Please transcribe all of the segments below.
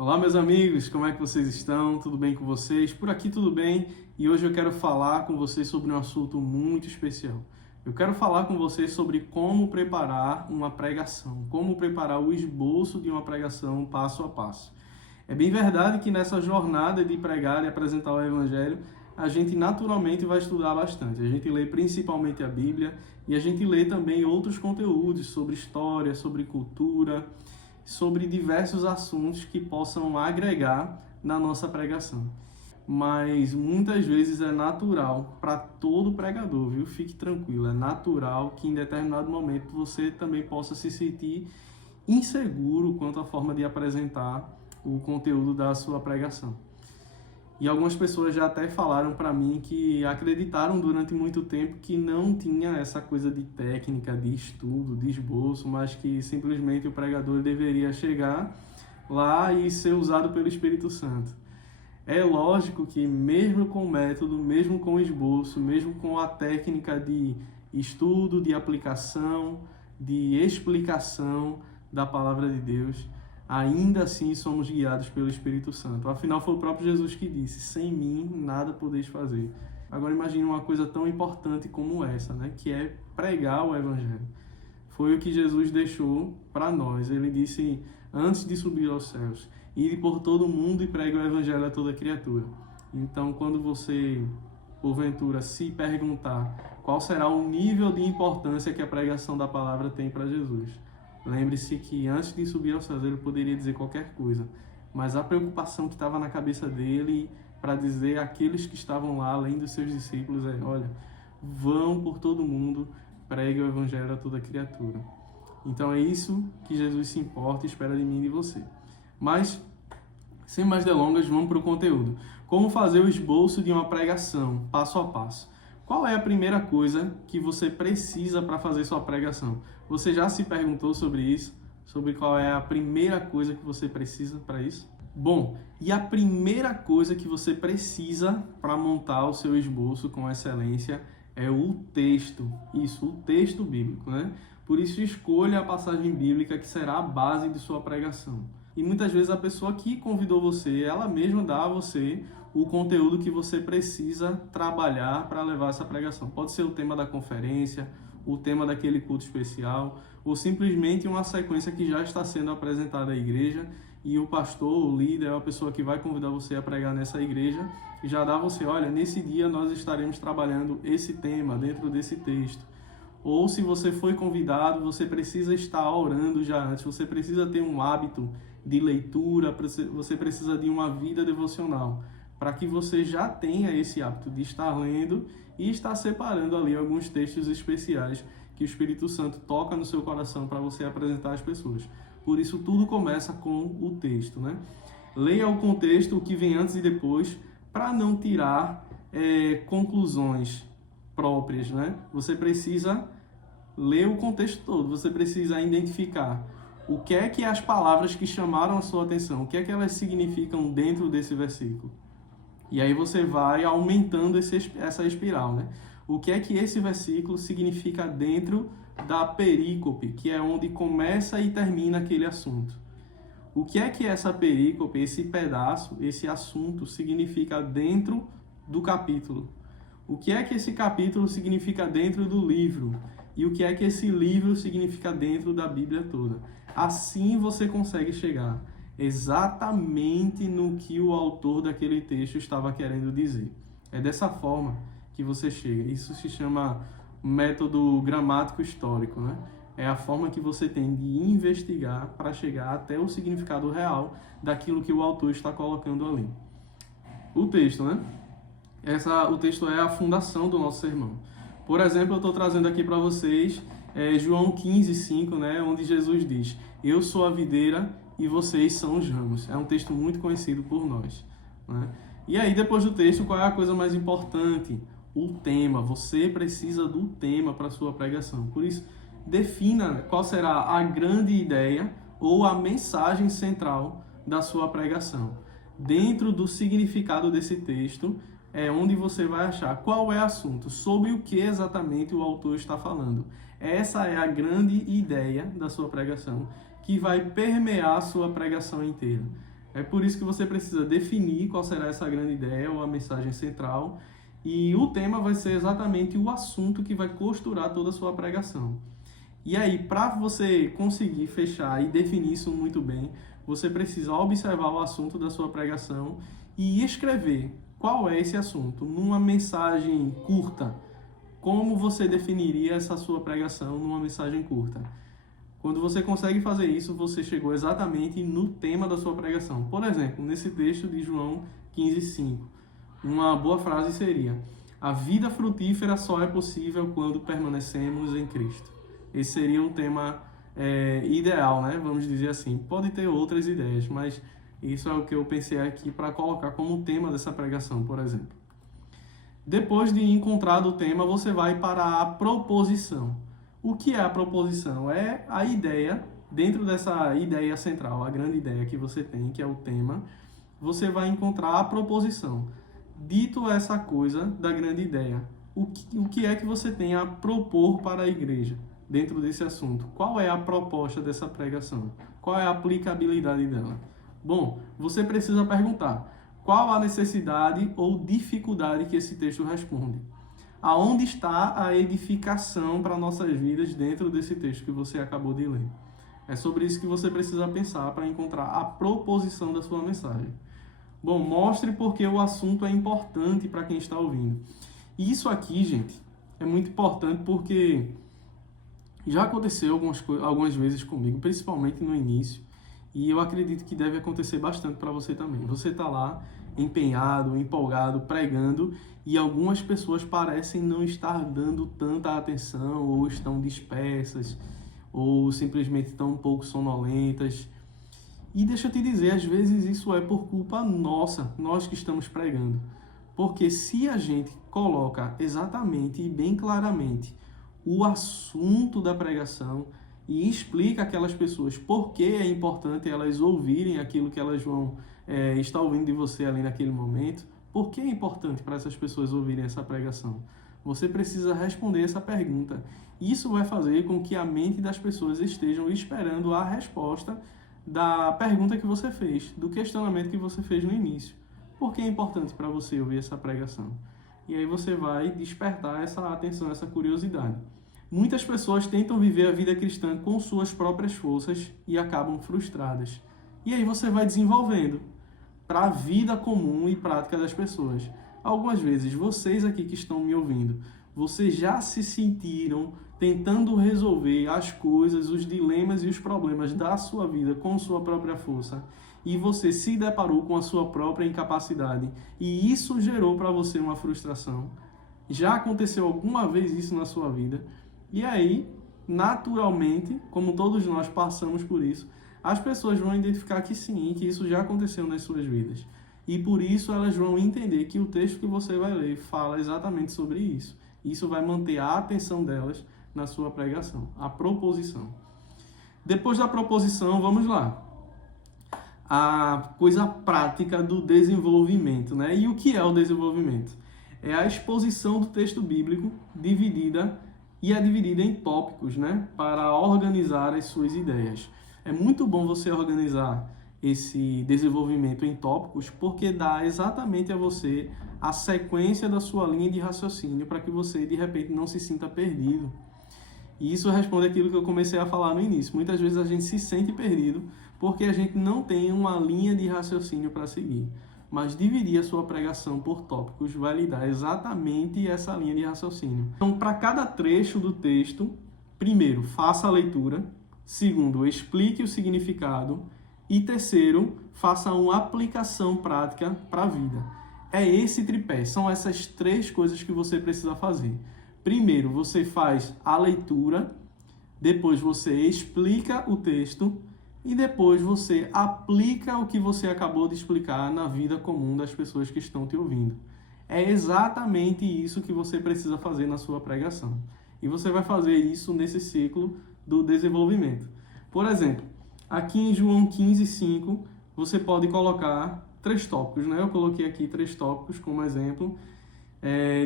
Olá, meus amigos, como é que vocês estão? Tudo bem com vocês? Por aqui tudo bem, e hoje eu quero falar com vocês sobre um assunto muito especial. Eu quero falar com vocês sobre como preparar uma pregação, como preparar o esboço de uma pregação passo a passo. É bem verdade que nessa jornada de pregar e apresentar o Evangelho, a gente naturalmente vai estudar bastante. A gente lê principalmente a Bíblia e a gente lê também outros conteúdos sobre história, sobre cultura, sobre diversos assuntos que possam agregar na nossa pregação. Mas muitas vezes é natural para todo pregador, viu? Fique tranquilo, é natural que em determinado momento você também possa se sentir inseguro quanto à forma de apresentar o conteúdo da sua pregação. E algumas pessoas já até falaram para mim que acreditaram durante muito tempo que não tinha essa coisa de técnica, de estudo, de esboço, mas que simplesmente o pregador deveria chegar lá e ser usado pelo Espírito Santo. É lógico que mesmo com método, mesmo com esboço, mesmo com a técnica de estudo, de aplicação, de explicação da palavra de Deus, ainda assim somos guiados pelo Espírito Santo. Afinal, foi o próprio Jesus que disse: sem mim nada podeis fazer. Agora imagine uma coisa tão importante como essa, né? Que é pregar o Evangelho. Foi o que Jesus deixou para nós. Ele disse, antes de subir aos céus: ide por todo o mundo e pregue o Evangelho a toda criatura. Então, quando você, porventura, se perguntar qual será o nível de importância que a pregação da palavra tem para Jesus, lembre-se que antes de subir aos céus ele poderia dizer qualquer coisa, mas a preocupação que estava na cabeça dele para dizer àqueles que estavam lá, além dos seus discípulos, é: olha, vão por todo mundo, pregue o Evangelho a toda criatura. Então é isso que Jesus se importa e espera de mim e de você. Mas, sem mais delongas, vamos para o conteúdo. Como fazer o esboço de uma pregação, passo a passo. Qual é a primeira coisa que você precisa para fazer sua pregação? Você já se perguntou sobre isso? Sobre qual é a primeira coisa que você precisa para isso? Bom, e a primeira coisa que você precisa para montar o seu esboço com excelência é o texto. Isso, o texto bíblico, né? Por isso, escolha a passagem bíblica que será a base de sua pregação. E muitas vezes a pessoa que convidou você, ela mesma dá a você o conteúdo que você precisa trabalhar para levar essa pregação. Pode ser o tema da conferência, o tema daquele culto especial, ou simplesmente uma sequência que já está sendo apresentada à igreja e o pastor, o líder, a pessoa que vai convidar você a pregar nessa igreja, já dá a você: olha, nesse dia nós estaremos trabalhando esse tema dentro desse texto. Ou se você foi convidado, você precisa estar orando já antes, você precisa ter um hábito de leitura, você precisa de uma vida devocional, para que você já tenha esse hábito de estar lendo e estar separando ali alguns textos especiais que o Espírito Santo toca no seu coração para você apresentar às pessoas. Por isso, tudo começa com o texto, né? Leia o contexto, o que vem antes e depois, para não tirar conclusões próprias, né? Você precisa ler o contexto todo, você precisa identificar o que é que as palavras que chamaram a sua atenção, o que é que elas significam dentro desse versículo. E aí você vai aumentando essa espiral, né? O que é que esse versículo significa dentro da perícope, que é onde começa e termina aquele assunto. O que é que essa perícope, esse pedaço, esse assunto significa dentro do capítulo? O que é que esse capítulo significa dentro do livro? E o que é que esse livro significa dentro da Bíblia toda? Assim você consegue chegar exatamente no que o autor daquele texto estava querendo dizer. É dessa forma que você chega. Isso se chama método gramático histórico, né? É a forma que você tem de investigar para chegar até o significado real daquilo que o autor está colocando ali. O texto, né? O texto é a fundação do nosso sermão. Por exemplo, eu estou trazendo aqui para vocês João 15:5, né? Onde Jesus diz: eu sou a videira e vocês são os ramos. É um texto muito conhecido por nós, né? E aí, depois do texto, qual é a coisa mais importante? O tema. Você precisa do tema para a sua pregação. Por isso, defina qual será a grande ideia ou a mensagem central da sua pregação. Dentro do significado desse texto é onde você vai achar qual é o assunto, sobre o que exatamente o autor está falando. Essa é a grande ideia da sua pregação, que vai permear a sua pregação inteira. É por isso que você precisa definir qual será essa grande ideia ou a mensagem central, e o tema vai ser exatamente o assunto que vai costurar toda a sua pregação. E aí, para você conseguir fechar e definir isso muito bem, você precisa observar o assunto da sua pregação e escrever qual é esse assunto numa mensagem curta. Como você definiria essa sua pregação numa mensagem curta? Quando você consegue fazer isso, você chegou exatamente no tema da sua pregação. Por exemplo, nesse texto de João 15:5, uma boa frase seria: a vida frutífera só é possível quando permanecemos em Cristo. Esse seria um tema ideal, né? Vamos dizer assim. Pode ter outras ideias, mas isso é o que eu pensei aqui para colocar como tema dessa pregação, por exemplo. Depois de encontrado o tema, você vai para a proposição. O que é a proposição? É a ideia, dentro dessa ideia central, a grande ideia que você tem, que é o tema, você vai encontrar a proposição. Dito essa coisa da grande ideia, o que é que você tem a propor para a igreja dentro desse assunto? Qual é a proposta dessa pregação? Qual é a aplicabilidade dela? Bom, você precisa perguntar: qual a necessidade ou dificuldade que esse texto responde? Aonde está a edificação para nossas vidas dentro desse texto que você acabou de ler? É sobre isso que você precisa pensar para encontrar a proposição da sua mensagem. Bom, mostre porque o assunto é importante para quem está ouvindo. E isso aqui, gente, é muito importante porque já aconteceu algumas vezes comigo, principalmente no início, e eu acredito que deve acontecer bastante para você também. Você está lá empenhado, empolgado, pregando, e algumas pessoas parecem não estar dando tanta atenção, ou estão dispersas, ou simplesmente estão um pouco sonolentas. E deixa eu te dizer, às vezes isso é por culpa nossa, nós que estamos pregando. Porque se a gente coloca exatamente e bem claramente o assunto da pregação e explica àquelas pessoas por que é importante elas ouvirem aquilo que elas vão estar ouvindo de você ali naquele momento, por que é importante para essas pessoas ouvirem essa pregação? Você precisa responder essa pergunta. Isso vai fazer com que a mente das pessoas estejam esperando a resposta da pergunta que você fez, do questionamento que você fez no início. Por que é importante para você ouvir essa pregação? E aí você vai despertar essa atenção, essa curiosidade. Muitas pessoas tentam viver a vida cristã com suas próprias forças e acabam frustradas. E aí você vai desenvolvendo para a vida comum e prática das pessoas. Algumas vezes, vocês aqui que estão me ouvindo, vocês já se sentiram tentando resolver as coisas, os dilemas e os problemas da sua vida com sua própria força, e você se deparou com a sua própria incapacidade, e isso gerou para você uma frustração. Já aconteceu alguma vez isso na sua vida? E aí, naturalmente, como todos nós passamos por isso, as pessoas vão identificar que sim, que isso já aconteceu nas suas vidas. E por isso elas vão entender que o texto que você vai ler fala exatamente sobre isso. Isso vai manter a atenção delas na sua pregação, a proposição. Depois da proposição, vamos lá. A coisa prática do desenvolvimento, né? E o que é o desenvolvimento? É a exposição do texto bíblico dividida em tópicos, né? Para organizar as suas ideias. É muito bom você organizar esse desenvolvimento em tópicos, porque dá exatamente a você a sequência da sua linha de raciocínio para que você, de repente, não se sinta perdido. E isso responde aquilo que eu comecei a falar no início. Muitas vezes a gente se sente perdido porque a gente não tem uma linha de raciocínio para seguir. Mas dividir a sua pregação por tópicos vai lhe dar exatamente essa linha de raciocínio. Então, para cada trecho do texto, primeiro, faça a leitura. Segundo, explique o significado. E terceiro, faça uma aplicação prática para a vida. É esse tripé, são essas três coisas que você precisa fazer. Primeiro, você faz a leitura, depois você explica o texto e depois você aplica o que você acabou de explicar na vida comum das pessoas que estão te ouvindo. É exatamente isso que você precisa fazer na sua pregação. E você vai fazer isso nesse ciclo do desenvolvimento. Por exemplo, aqui em João 15:5, você pode colocar 3 tópicos, né? Eu coloquei aqui 3 tópicos como exemplo,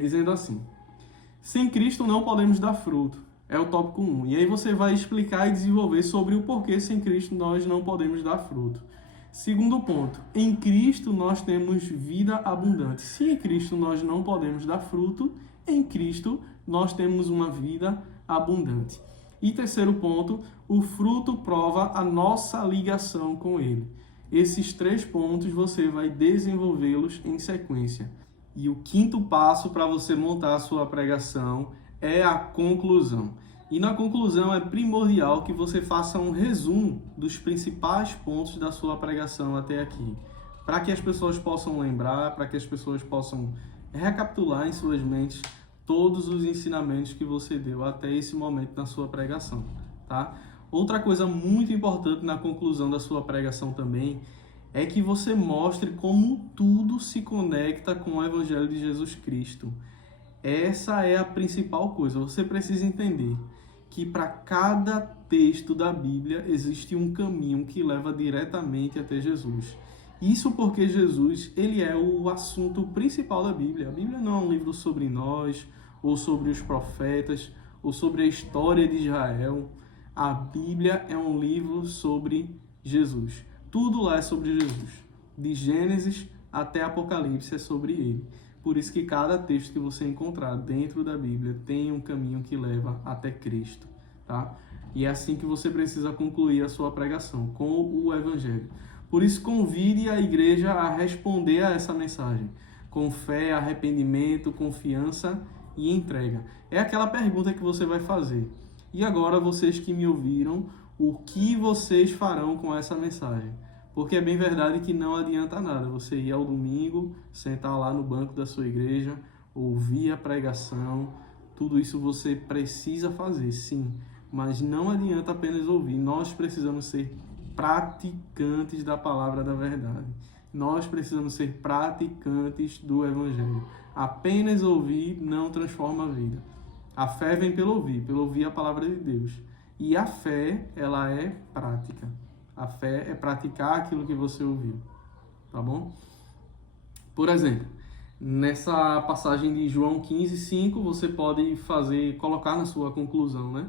dizendo assim: sem Cristo não podemos dar fruto. É o tópico 1. E aí você vai explicar e desenvolver sobre o porquê sem Cristo nós não podemos dar fruto. Segundo ponto, em Cristo nós temos vida abundante. Se em Cristo nós não podemos dar fruto, em Cristo nós temos uma vida abundante. E terceiro ponto, o fruto prova a nossa ligação com Ele. Esses 3 pontos você vai desenvolvê-los em sequência. E o quinto passo para você montar a sua pregação é a conclusão. E na conclusão é primordial que você faça um resumo dos principais pontos da sua pregação até aqui, para que as pessoas possam lembrar, para que as pessoas possam recapitular em suas mentes todos os ensinamentos que você deu até esse momento na sua pregação, tá? Outra coisa muito importante na conclusão da sua pregação também é que você mostre como tudo se conecta com o Evangelho de Jesus Cristo. Essa é a principal coisa. Você precisa entender que para cada texto da Bíblia existe um caminho que leva diretamente até Jesus. Isso porque Jesus, ele é o assunto principal da Bíblia. A Bíblia não é um livro sobre nós, ou sobre os profetas, ou sobre a história de Israel. A Bíblia é um livro sobre Jesus. Tudo lá é sobre Jesus. De Gênesis até Apocalipse é sobre ele. Por isso que cada texto que você encontrar dentro da Bíblia tem um caminho que leva até Cristo, tá? E é assim que você precisa concluir a sua pregação, com o Evangelho. Por isso, convide a igreja a responder a essa mensagem, com fé, arrependimento, confiança e entrega. É aquela pergunta que você vai fazer. E agora, vocês que me ouviram, o que vocês farão com essa mensagem? Porque é bem verdade que não adianta nada você ir ao domingo, sentar lá no banco da sua igreja, ouvir a pregação, tudo isso você precisa fazer, sim, mas não adianta apenas ouvir, nós precisamos ser praticantes da palavra da verdade. Nós precisamos ser praticantes do Evangelho. Apenas ouvir não transforma a vida. A fé vem pelo ouvir a palavra de Deus. E a fé, ela é prática. A fé é praticar aquilo que você ouviu, tá bom? Por exemplo, nessa passagem de João 15:5, você pode colocar na sua conclusão, né?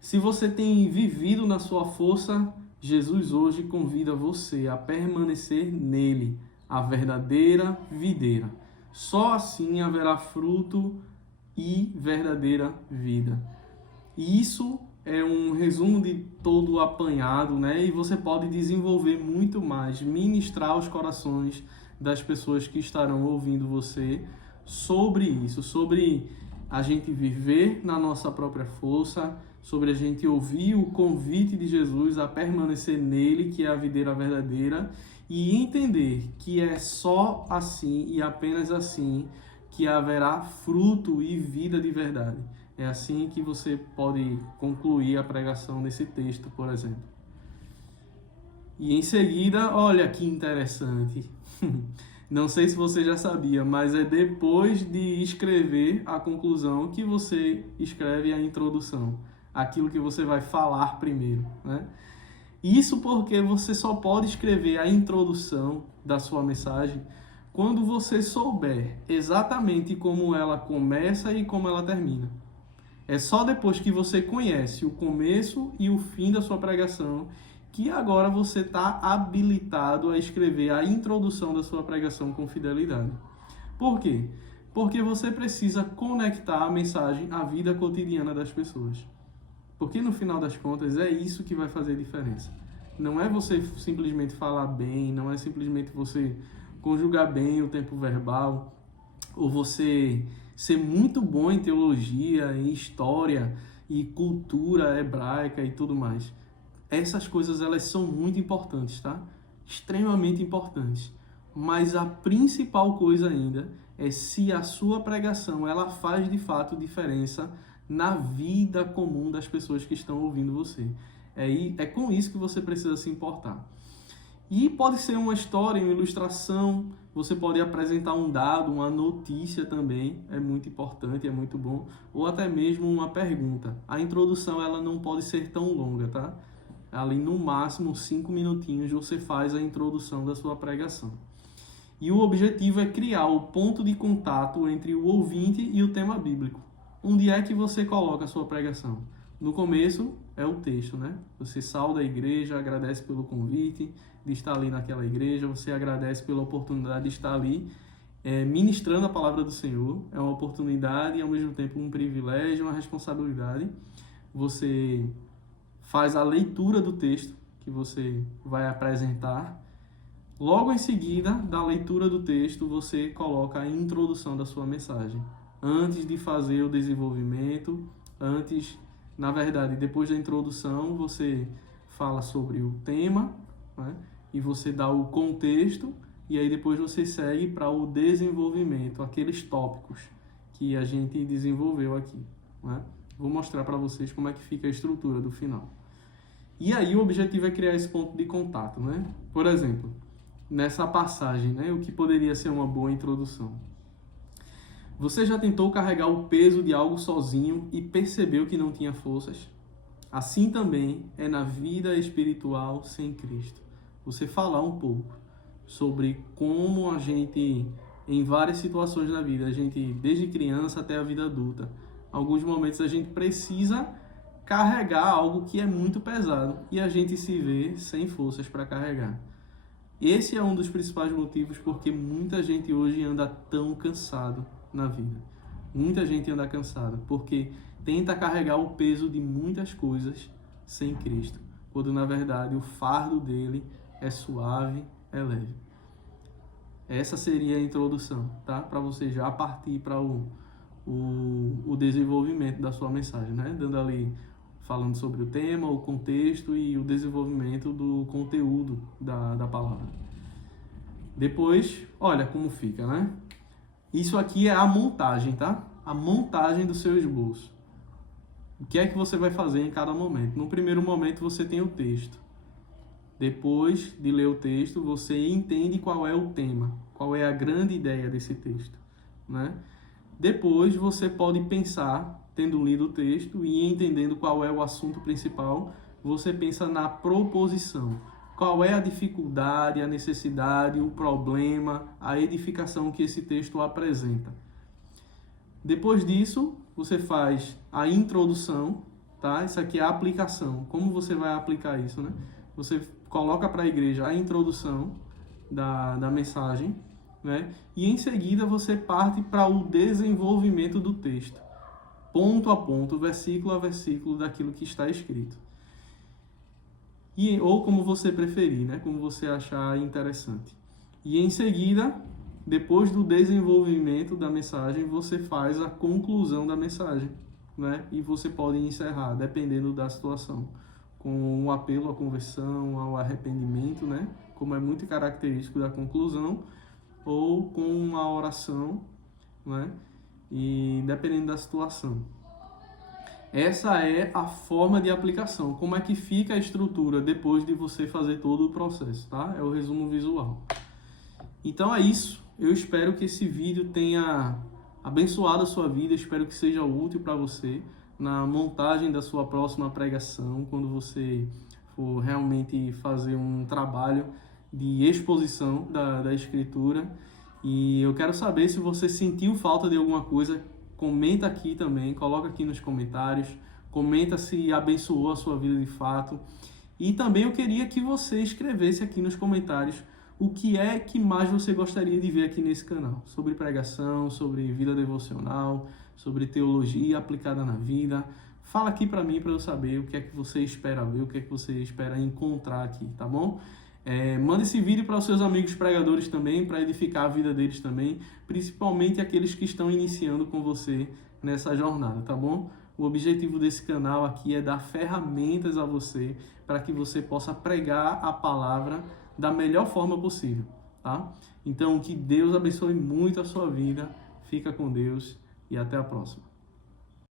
Se você tem vivido na sua força, Jesus hoje convida você a permanecer nele, a verdadeira videira. Só assim haverá fruto e verdadeira vida. E isso é um resumo de todo o apanhado, né? E você pode desenvolver muito mais, ministrar os corações das pessoas que estarão ouvindo você sobre isso, sobre a gente viver na nossa própria força, sobre a gente ouvir o convite de Jesus a permanecer nele, que é a videira verdadeira, e entender que é só assim e apenas assim que haverá fruto e vida de verdade. É assim que você pode concluir a pregação nesse texto, por exemplo. E em seguida, olha que interessante. Não sei se você já sabia, mas é depois de escrever a conclusão que você escreve a introdução. Aquilo que você vai falar primeiro, né? Isso porque você só pode escrever a introdução da sua mensagem quando você souber exatamente como ela começa e como ela termina. É só depois que você conhece o começo e o fim da sua pregação que agora você está habilitado a escrever a introdução da sua pregação com fidelidade. Por quê? Porque você precisa conectar a mensagem à vida cotidiana das pessoas. Porque no final das contas é isso que vai fazer diferença. Não é você simplesmente falar bem, não é simplesmente você conjugar bem o tempo verbal, ou você ser muito bom em teologia, em história e cultura hebraica e tudo mais. Essas coisas, elas são muito importantes, tá? Extremamente importantes. Mas a principal coisa ainda é se a sua pregação, ela faz de fato diferença na vida comum das pessoas que estão ouvindo você. É com isso que você precisa se importar. E pode ser uma história, uma ilustração, você pode apresentar um dado, uma notícia também, é muito importante, é muito bom, ou até mesmo uma pergunta. A introdução, ela não pode ser tão longa, tá? Ali no máximo 5 minutinhos você faz a introdução da sua pregação. E o objetivo é criar o ponto de contato entre o ouvinte e o tema bíblico. Onde é que você coloca a sua pregação? No começo é o texto, né? Você sauda a igreja, agradece pelo convite, de estar ali naquela igreja, você agradece pela oportunidade de estar ali ministrando a palavra do Senhor. É uma oportunidade e ao mesmo tempo um privilégio, uma responsabilidade. Você faz a leitura do texto que você vai apresentar. Logo em seguida da leitura do texto, você coloca a introdução da sua mensagem. Antes de fazer o desenvolvimento, na verdade, depois da introdução, você fala sobre o tema, né? E você dá o contexto, e aí depois você segue para o desenvolvimento, aqueles tópicos que a gente desenvolveu aqui, né? Vou mostrar para vocês como é que fica a estrutura do final. E aí o objetivo é criar esse ponto de contato, né? Por exemplo, nessa passagem, né? O que poderia ser uma boa introdução? Você já tentou carregar o peso de algo sozinho e percebeu que não tinha forças? Assim também é na vida espiritual sem Cristo. Você falar um pouco sobre como a gente, em várias situações da vida, a gente, desde criança até a vida adulta, alguns momentos a gente precisa carregar algo que é muito pesado e a gente se vê sem forças para carregar. Esse é um dos principais motivos porque muita gente hoje anda tão cansado na vida. Muita gente anda cansada porque tenta carregar o peso de muitas coisas sem Cristo, quando na verdade o fardo dele é suave, é leve. Essa seria a introdução, tá? Para você já partir para o desenvolvimento da sua mensagem, né? Dando ali, falando sobre o tema, o contexto e o desenvolvimento do conteúdo da palavra. Depois, olha como fica, né? Isso aqui é a montagem, tá? A montagem do seu esboço. O que é que você vai fazer em cada momento? No primeiro momento, você tem o texto. Depois de ler o texto, você entende qual é o tema, qual é a grande ideia desse texto, né? Depois, você pode pensar, tendo lido o texto e entendendo qual é o assunto principal, você pensa na proposição. Qual é a dificuldade, a necessidade, o problema, a edificação que esse texto apresenta. Depois disso, você faz a introdução, tá? Isso aqui é a aplicação. Como você vai aplicar isso, né? Você coloca para a igreja a introdução da mensagem, né? E em seguida você parte para o desenvolvimento do texto, ponto a ponto, versículo a versículo daquilo que está escrito. Ou como você preferir, né? Como você achar interessante. E em seguida, depois do desenvolvimento da mensagem, você faz a conclusão da mensagem, né? E você pode encerrar, dependendo da situação, com um apelo à conversão, ao arrependimento, né? Como é muito característico da conclusão, ou com uma oração, né? E dependendo da situação. Essa é a forma de aplicação. Como é que fica a estrutura depois de você fazer todo o processo, tá? É o resumo visual. Então é isso. Eu espero que esse vídeo tenha abençoado a sua vida. Espero que seja útil para você na montagem da sua próxima pregação, quando você for realmente fazer um trabalho de exposição da Escritura. E eu quero saber se você sentiu falta de alguma coisa. Comenta aqui também, coloca aqui nos comentários, comenta se abençoou a sua vida de fato. E também eu queria que você escrevesse aqui nos comentários o que é que mais você gostaria de ver aqui nesse canal. Sobre pregação, sobre vida devocional, sobre teologia aplicada na vida. Fala aqui para mim, para eu saber o que é que você espera ver, o que é que você espera encontrar aqui, tá bom? Manda esse vídeo para os seus amigos pregadores também, para edificar a vida deles também, principalmente aqueles que estão iniciando com você nessa jornada, tá bom? O objetivo desse canal aqui é dar ferramentas a você para que você possa pregar a palavra da melhor forma possível, tá? Então, que Deus abençoe muito a sua vida, fica com Deus e até a próxima.